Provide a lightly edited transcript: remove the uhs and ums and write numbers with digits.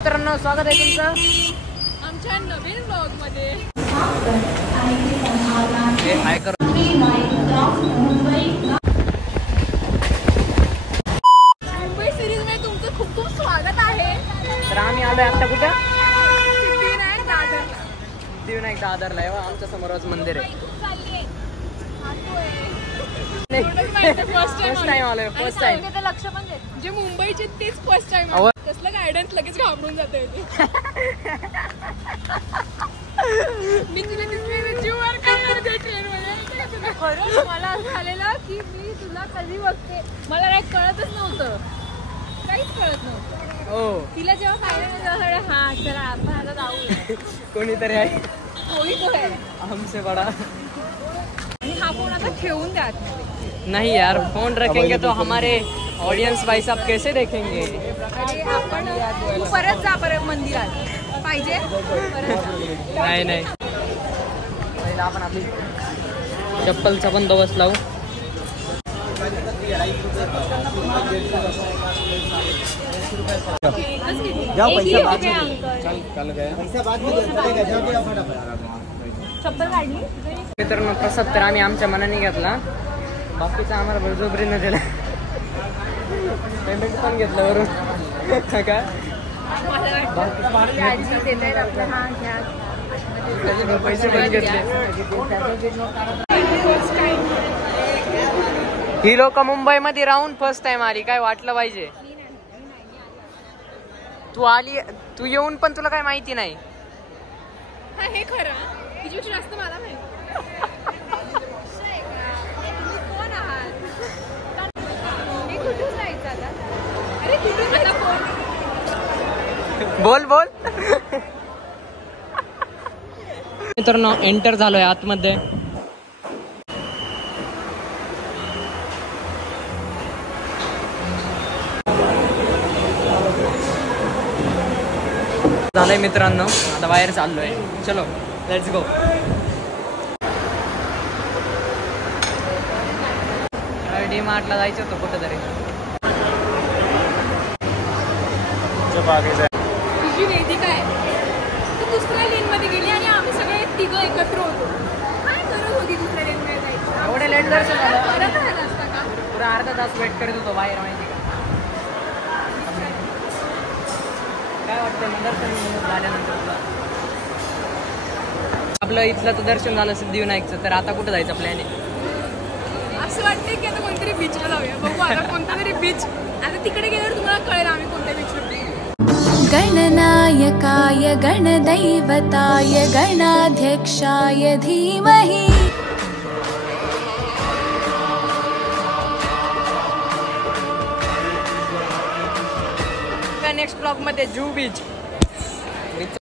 मित्रांनो स्वागत आहे तुमचं आमच्या नवीन ब्लॉग मध्ये। हाय कर मुंबई सिरीज मध्ये तुमचं खूप खूप स्वागत आहे। तर आम्ही आलोय आता कुठं सिद्धिविनायक दादरला। सिद्धिविनायक दादरला आहे आमच्या समोरच मंदिर आहे। फर्स्ट टाइम आलोय फर्स्ट टाइम लक्ष पण देत जे मुंबईचे तेच फर्स्ट टाइम कसलं गायडन्स लगेच घाबरून जाते मी तुला जीवर करणार ते ट्रेन मध्ये खरंच मला असं झालेलं की मी तुला कधी बघते मला काही कळतच नव्हतं काहीच कळत नव्हतं हो तिला जेव्हा पाहिलं तेव्हा हा चला आपण आता जाऊ कोणीतरी आहे कोणी तो आहे हमसे बडा आणि हा फोन आता ठेवून द्या नहीं यार फोन रखेंगे तो हमारे ऑडियंस भाई साहब कैसे देखेंगे आपण तू परत जा परत मंदिरात पाहिजे नाही नाही पहिला आपण आपली चप्पलचा बंदोबस्त लावू चप्पल काढली मित्रांनो प्रसाद तर आम्ही आमच्या मनाने घेतला बाकीचा आम्हाला बळजबरीनं दिला पेमेंट पण घेतलं वरून काय पैसे पण घेतले ही लोक मुंबई मध्ये राहून फर्स्ट टाइम आली काय वाटलं पाहिजे तू आली तू येऊन पण तुला काय माहिती नाही हे खरं तिच्यापेक्षा जास्त मला माहिती कोण आहात मी कुठून जायचं आता अरे कुठून आता कोण बोल बोल मित्रांनो एंटर झालोय आतमध्ये झालंय मित्रांनो आता बाहेर चाललोय चलो लेट्स गो डी मार्टला जायचं होतं कुठेतरी तुझी वेदिका आहे तू दुसऱ्या लेन मध्ये गेली आणि आम्ही सगळे तिघं एकत्र होतो काय करत होती दुसऱ्या लेन मध्ये जायचं एवढे लेट दर्शन झालं परत झालं असता का पुरा अर्धा तास वेट करत होतो बाहेर माहिती का काय वाटतंय मग दर्शन झाल्यानंतर तुला आपलं इथलं तर दर्शन झालं सिद्धिविनायकचं तर आता कुठं जायचं प्लॅन आहे असं वाटतंय की आता कोणतरी बीचला जाऊया बघू आता कोणता तरी बीच आता तिकडे गेल्यावर तुम्हाला कळेल आम्ही कोणत्या बीचवर गणनायकाय गणदैवताय गणाध्यक्षाय धीमहि नेक्स्ट ब्लॉग मध्ये जू बीच